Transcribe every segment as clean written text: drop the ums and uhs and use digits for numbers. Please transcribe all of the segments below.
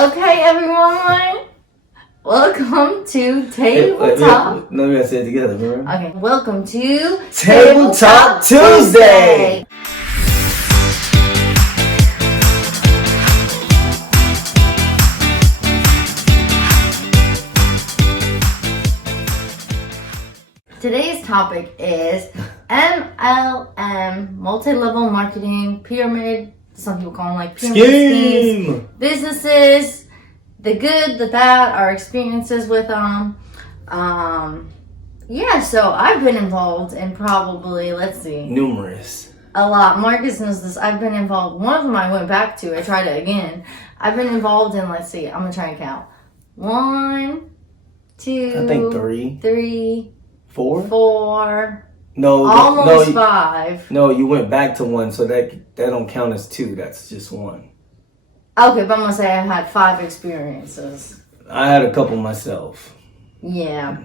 Okay, everyone. Welcome to Tabletop. No, we gotta say it together, remember? Okay, welcome to Tabletop Tuesday. Today's topic is MLM, multi-level marketing, pyramid. Some people call them like pyramid schemes, businesses, the good, the bad, our experiences with them. Yeah, so I've been involved in probably, Numerous. A lot. Marcus knows this. I've been involved. One of them I went back to. I tried it again. I've been involved in, I'm going to try and count. 1, 2, I think 3. 4? No, almost 5. No, you went back to 1, so that don't count as 2. That's just 1. Okay, but I'm gonna say I had 5 experiences. I had a couple myself. Yeah.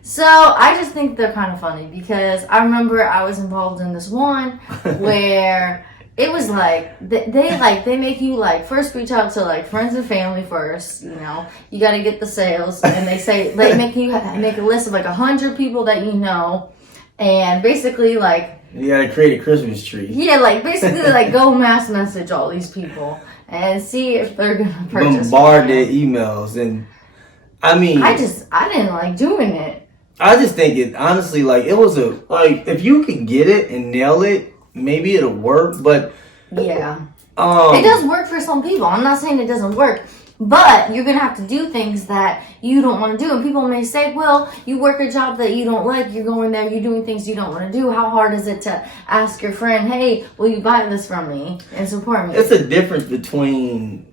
So I just think they're kind of funny because I remember I was involved in this one where it was like they make you first reach out to friends and family first. You know, you got to get the sales, and they make you make a list of 100 people that you know, and basically you gotta create a Christmas tree. Yeah, basically go mass message all these people and see if they're gonna purchase. Bombard their emails, and I mean, I didn't like doing it. I just think it honestly it was if you could get it and nail it, maybe it'll work. But yeah, it does work for some people. I'm not saying it doesn't work. But you're going to have to do things that you don't want to do. And people may say, well, you work a job that you don't like. You're going there. You're doing things you don't want to do. How hard is it to ask your friend, hey, will you buy this from me and support me? It's a difference between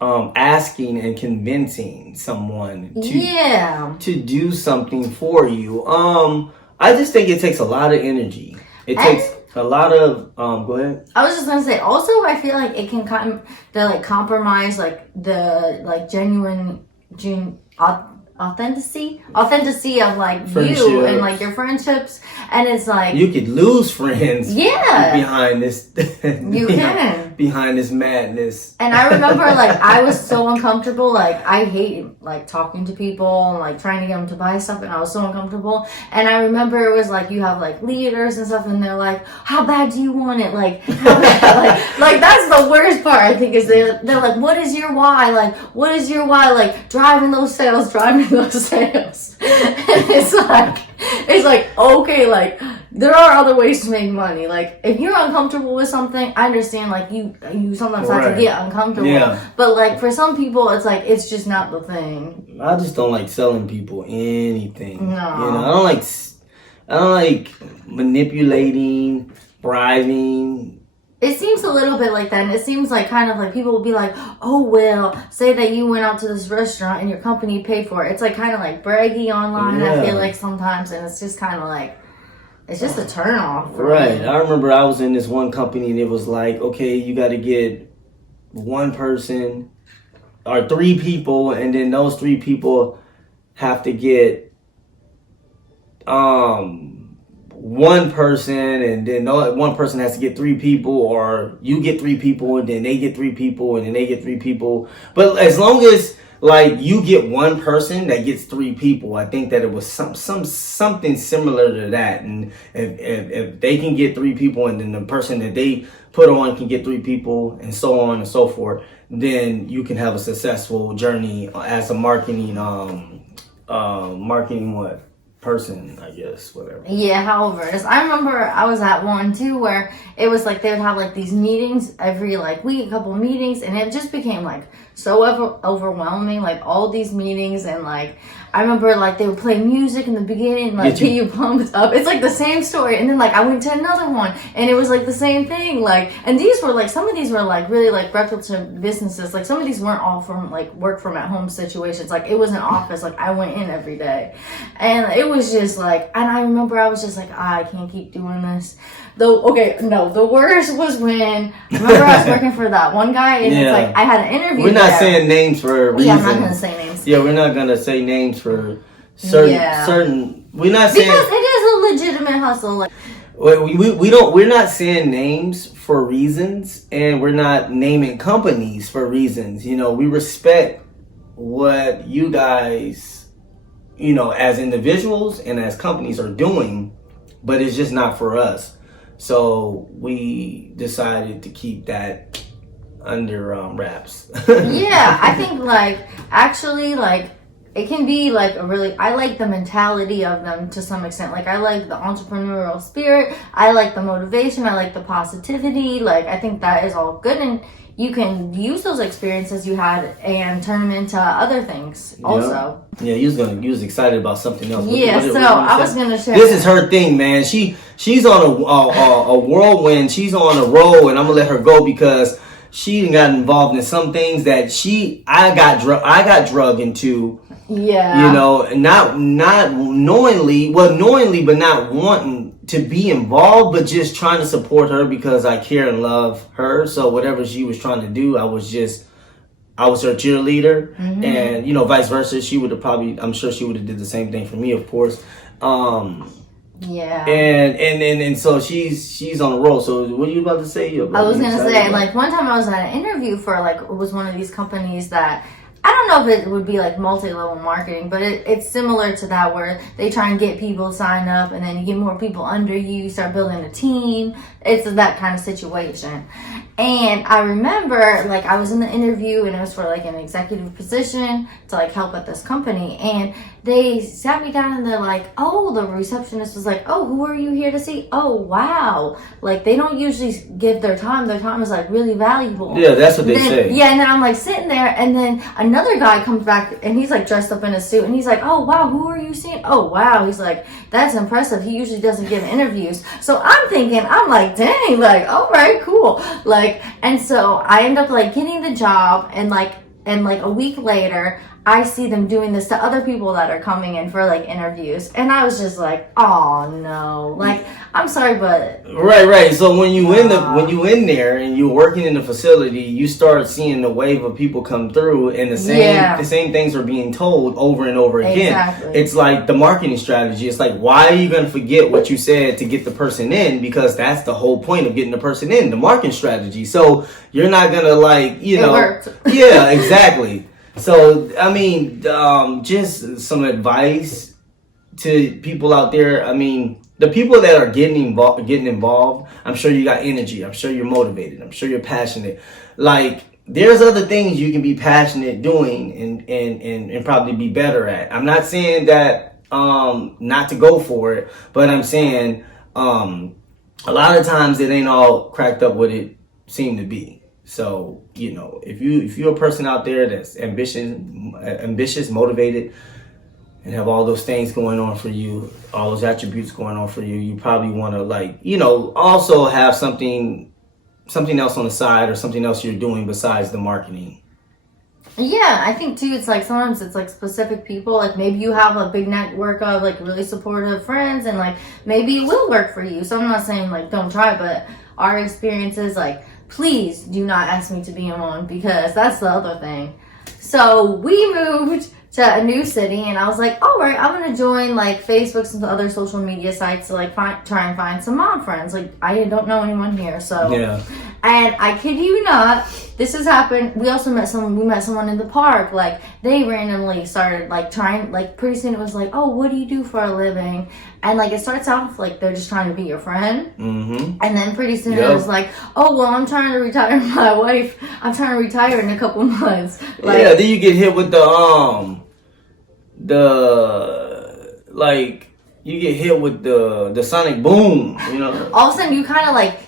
asking and convincing someone to do something for you. I just think it takes a lot of energy. It takes a lot of go ahead. I was just gonna say also I feel like it can kind of compromise the genuine authenticity of Friendship. you and your friendships, and it's you could lose friends behind this you can behind this madness. And I remember I was so uncomfortable. I hate talking to people and trying to get them to buy stuff, and I was so uncomfortable. And I remember it was you have leaders and stuff, and they're like, how bad do you want it? How bad? That's the worst part, I think, is they're like, what is your why? What is your why? Driving those sales. And it's okay, there are other ways to make money. If you're uncomfortable with something, I understand you sometimes have to get uncomfortable. Yeah. But for some people it's just not the thing. I just don't like selling people anything. No. I don't like manipulating, bribing. It seems a little bit like that, and it seems people will be oh, well, say that you went out to this restaurant and your company paid for it. It's kind of braggy online, I feel sometimes, and it's just kind of it's just a turn off. Right. I remember I was in this one company, and it was okay, you got to get one person or 3 people, and then those 3 people have to get one person, and then one person has to get 3 people, or you get 3 people, and then they get 3 people, and then they get 3 people. But as long as you get one person that gets 3 people, I think that it was something similar to that. And if they can get 3 people, and then the person that they put on can get 3 people, and so on and so forth, then you can have a successful journey as a marketing person, I guess, whatever. Yeah, however it is. I remember I was at one too where it was they would have these meetings every week, a couple of meetings, and it just became so overwhelming, all these meetings, and I remember they would play music in the beginning, get you pumped up. It's the same story, and then I went to another one, and it was the same thing. And these were some of these were really reputable businesses. Some of these weren't all from work from at home situations. It was an office. I went in every day, and it was just and I remember I was just I can't keep doing this. The worst was when I remember I was working for that one guy, and it's I had an interview. We're not saying names for a reason. Yeah, I'm not gonna say names. Yeah, we're not gonna say names for certain. We're not saying because it is a legitimate hustle. we're not saying names for reasons, and we're not naming companies for reasons. You know, we respect what you guys, you know, as individuals and as companies are doing, but it's just not for us. So we decided to keep that under wraps. Yeah, I think like actually like it can be like a really, I like the mentality of them to some extent. Like I like the entrepreneurial spirit, I like the motivation, I like the positivity. Like I think that is all good, and you can use those experiences you had and turn them into other things also. Yeah, you was excited about something else. I was gonna share. This is her thing, man. She's on a whirlwind. She's on a roll, and I'm gonna let her go because she got involved in some things that I got drug into. Yeah. You know, not knowingly, but not wanting to be involved, but just trying to support her because I care and love her. So whatever she was trying to do, I was her cheerleader. Mm-hmm. And, you know, vice versa. She would have I'm sure she would have did the same thing for me, of course. Yeah. And so she's on a roll. So what are you about to say? I was gonna say, like, one time I was at an interview for like, it was one of these companies that, I don't know if it would be like multi-level marketing, but it's similar to that, where they try and get people to sign up, and then you get more people under you, start building a team. It's that kind of situation. And I remember, like, I was in the interview, and it was for like an executive position to like help at this company, and they sat me down and they're like, oh, the receptionist was like, oh, who are you here to see? Oh, wow. Like, they don't usually give their time. Their time is like really valuable. Yeah, that's what they say. Yeah, and then I'm like sitting there, and then another guy comes back, and he's like dressed up in a suit, and he's like, oh, wow, who are you seeing? Oh, wow. He's like, that's impressive. He usually doesn't give interviews. So I'm like, dang, like, all right, cool. Like, and so I end up like getting the job, and like a week later, I see them doing this to other people that are coming in for like interviews, and I was just like, oh no, like, I'm sorry, but right. So when you in there and you're working in the facility, you start seeing the wave of people come through, and the same things are being told over and over again. Exactly. It's like the marketing strategy. It's like, why are you going to forget what you said to get the person in? Because that's the whole point of getting the person in, the marketing strategy. So you're not gonna, like, you know, it worked. Yeah, exactly. So, I mean, just some advice to people out there. I mean, the people that are getting involved, I'm sure you got energy. I'm sure you're motivated. I'm sure you're passionate. Like, there's other things you can be passionate doing and probably be better at. I'm not saying that not to go for it, but I'm saying a lot of times it ain't all cracked up what it seemed to be. So, you know, if you're a person out there that's ambitious, motivated, and have all those things going on for you, all those attributes going on for you, you probably want to, like, you know, also have something else on the side, or something else you're doing besides the marketing. Yeah, I think too, it's like sometimes it's like specific people, like maybe you have a big network of like really supportive friends, and like maybe it will work for you. So I'm not saying like don't try, but our experiences, like, please do not ask me to be in one, because that's the other thing. So we moved to a new city, and I was like, all right, I'm gonna join like Facebook, some other social media sites to like try and find some mom friends. Like, I don't know anyone here, so yeah. And I kid you not, this has happened. We also met someone in the park. Like, they randomly started like trying, like, pretty soon it was like, oh, what do you do for a living? And like, it starts off like they're just trying to be your friend. Mm-hmm. And then pretty soon it was like, oh, well, I'm trying to retire my wife. I'm trying to retire in a couple months. Like, yeah, then you get hit with you get hit with the sonic boom, you know. All of a sudden you kind of like,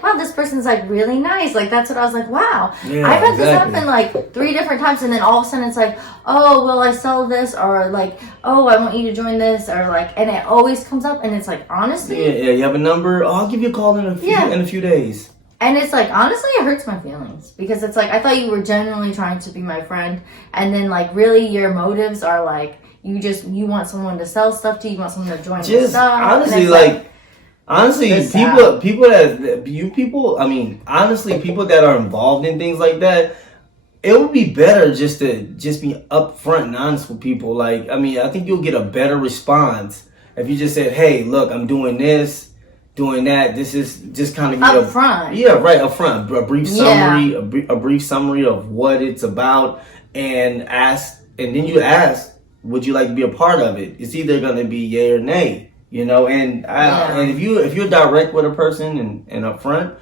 wow, this person's like really nice. Like, that's what I was like, wow. Yeah, I've had this exactly. happen like 3 different times, and then all of a sudden it's like, oh, well, I sell this, or like, oh, I want you to join this, or like, and it always comes up, and it's like, honestly, yeah, you have a number. Oh, I'll give you a call in a few days. And it's like, honestly, it hurts my feelings, because it's like, I thought you were genuinely trying to be my friend, and then like really your motives are like, you want someone to sell stuff to, you want someone to join your stuff. Honestly, people that are involved in things like that, it would be better just to be upfront and honest with people. Like, I mean, I think you'll get a better response if you just said, hey, look, I'm doing this. doing that. This is just kind of Up front. Yeah, right up front. A brief summary, Yeah. a brief summary of what it's about, and then you ask, would you like to be a part of it? It's either going to be yay or nay, you know. And and if you're direct with a person and up front,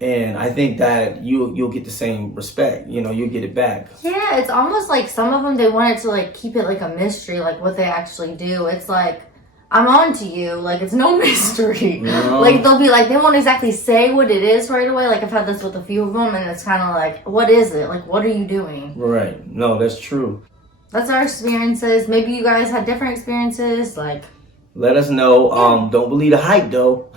and I think that you'll get the same respect, you know, you'll get it back. Yeah, it's almost like some of them, they wanted to like keep it like a mystery, like what they actually do. It's like, I'm on to you, like it's no mystery. No. Like they'll be like, they won't exactly say what it is right away. Like I've had this with a few of them, and it's kind of like, what is it? Like, what are you doing? Right. No, that's true. That's our experiences. Maybe you guys had different experiences. Like, let us know. Don't believe the hype though.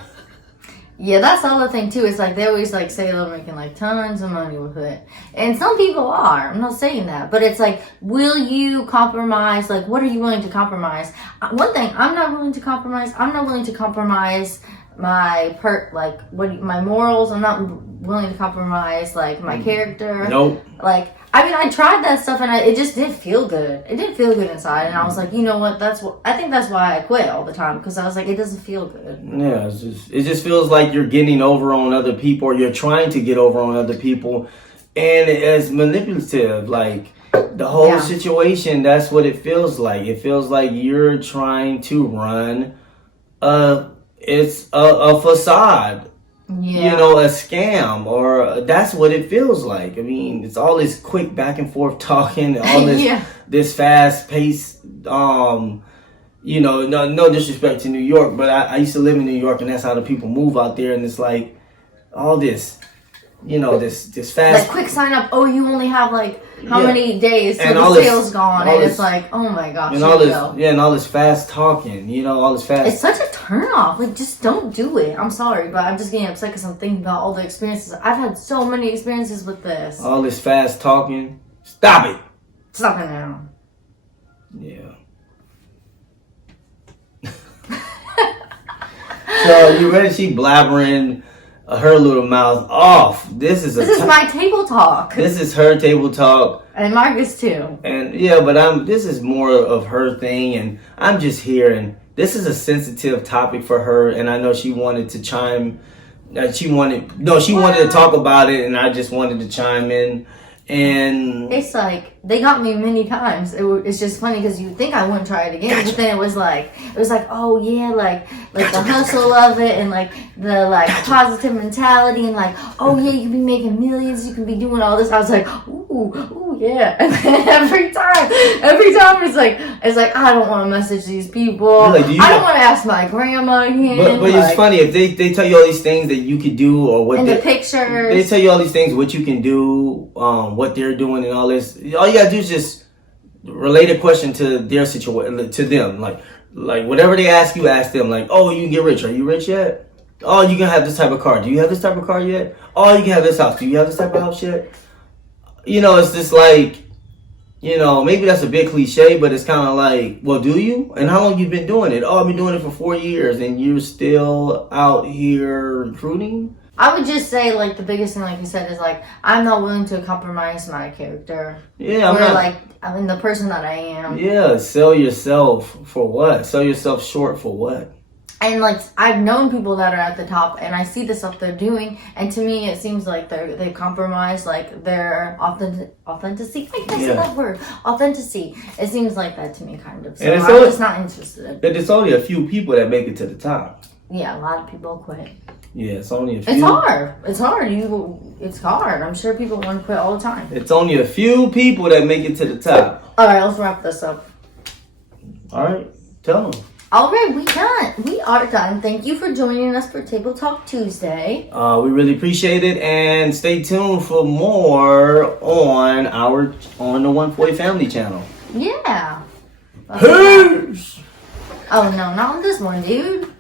yeah, that's the other thing too. It's like they always like say they're making like tons of money with it, and some people are. I'm not saying that, but it's like, will you compromise? Like, what are you willing to compromise? One thing I'm not willing to compromise. I'm not willing to compromise my my morals. I'm not willing to compromise like my character. Nope. Like, I mean, I tried that stuff and it just didn't feel good. It didn't feel good inside, and I was like, you know what? I think that's why I quit all the time, because I was like, it doesn't feel good. Yeah, it just feels like you're getting over on other people, or you're trying to get over on other people, and it's manipulative. Like the whole situation, that's what it feels like. It feels like you're trying to run it's a facade. Yeah. You know, a scam, or that's what it feels like. I mean, it's all this quick back and forth talking, all this this fast pace. You know, no disrespect to New York, but I used to live in New York, and that's how the people move out there. And it's like all this, you know, this fast, like quick sign up. Oh, you only have like how Yeah. many days till And the all this- sale's gone, all and this- it's like, oh my gosh, and here all we this, go. and all this fast talking. You know, all this fast. It's such a turn off. Like, just don't do it. I'm sorry, but I'm just getting upset because I'm thinking about all the experiences. I've had so many experiences with this. All this fast talking. Stop it. Stop it now. Yeah. So you ready? She blabbering her little mouth off. This is my table talk. This is her table talk, And Marcus too. and yeah, but this is more of her thing, and I'm just here, and this is a sensitive topic for her, and I know she wanted to chime. She wanted to talk about it, and I just wanted to chime in. And It's like, they got me many times. It's just funny because you think I wouldn't try it again, but then it was like, oh yeah, like the hustle of it, and like the like positive mentality, and like, oh yeah, you can be making millions, you can be doing all this. I was like, ooh yeah. And then every time it's like I don't want to message these people. Like, I don't want to ask my grandma again. But like, it's funny if they tell you all these things that you could do, or what and they, the pictures. they tell you all these things, what you can do, what they're doing, and all this. All you gotta do is just relate a question to their situation, to them. Like whatever they ask you, ask them. Like, oh, you can get rich. Are you rich yet? Oh, you can have this type of car. Do you have this type of car yet? Oh, you can have this house. Do you have this type of house yet? You know, it's just like, you know, maybe that's a bit cliche, but it's kind of like, well, do you? And how long you been doing it? Oh, I've been doing it for 4 years, and you're still out here recruiting? I would just say, like, the biggest thing, like you said, is like, I'm not willing to compromise my character. Yeah, I mean, the person that I am. Yeah, sell yourself for what? Sell yourself short for what? And like, I've known people that are at the top, and I see the stuff they're doing, and to me, it seems like they compromise like their authenticity. I can't say that word. Authenticity. It seems like that to me, kind of. So And I'm just not interested. But it's only a few people that make it to the top. Yeah, a lot of people quit. Yeah, it's only a few. It's hard. It's hard. It's hard. I'm sure people want to quit all the time. It's only a few people that make it to the top. All right, let's wrap this up. All right, tell them. All right, we are done. Thank you for joining us for Table Talk Tuesday. We really appreciate it, and stay tuned for more on the One Foy Family channel. Yeah. Peace. Oh no, not on this one, dude.